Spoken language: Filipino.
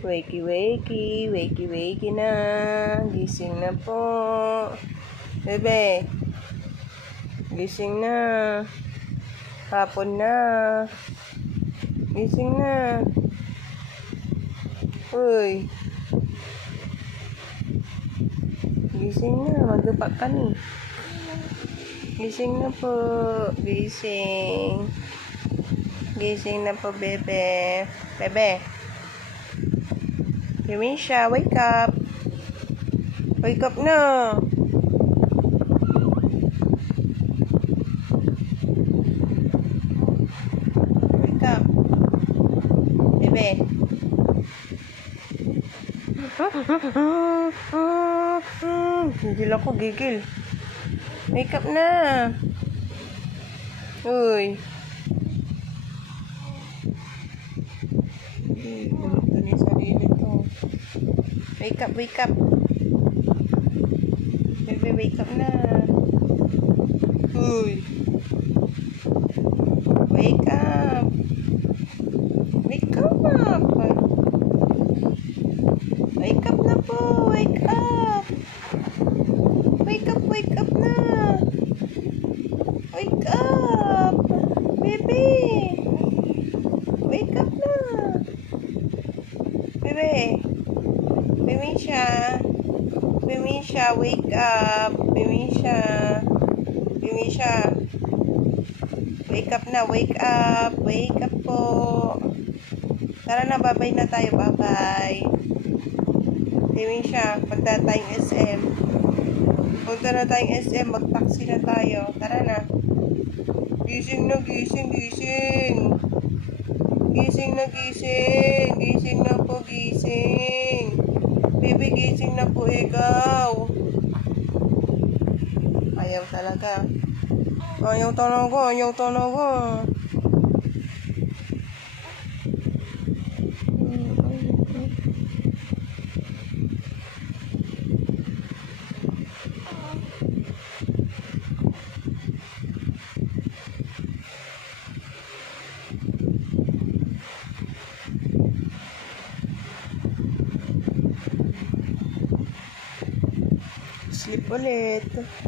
Wakey, wakey, wakey, wakey na. Gising na po. Bebe, gising na. Hapon na. Gising na. Uy. Gising na. Magdupak ka ni. Gising na po. Gising. Gising na po, bebe. Bebe. Demisha, wake up. Wake up na. Wake up. Bebe. Gigil ako, gigil. Wake up na. Uy. Ganito ni sarili to. Wake up, wake up. Bebe, wake up na. Uy. Wake up. Wake up. Wake up na po. Wake up. Wake up, wake up na. Wake up. Bebe. Wake up na. Bebe. Demisha. Demisha, wake up. Demisha. Demisha. Wake up na, wake up. Wake up po. Tara na, bye-bye na tayo. Bye-bye. Demisha, punta tayong SM. Punta na tayong SM. Mag-taxi na tayo. Tara na. Gising na, gising, gising. Gising na, gising. Gising na po, gising. Baby, gising na po ikaw. Ayaw talaga. Ayaw talaga, ayaw talaga. Sleep ulit.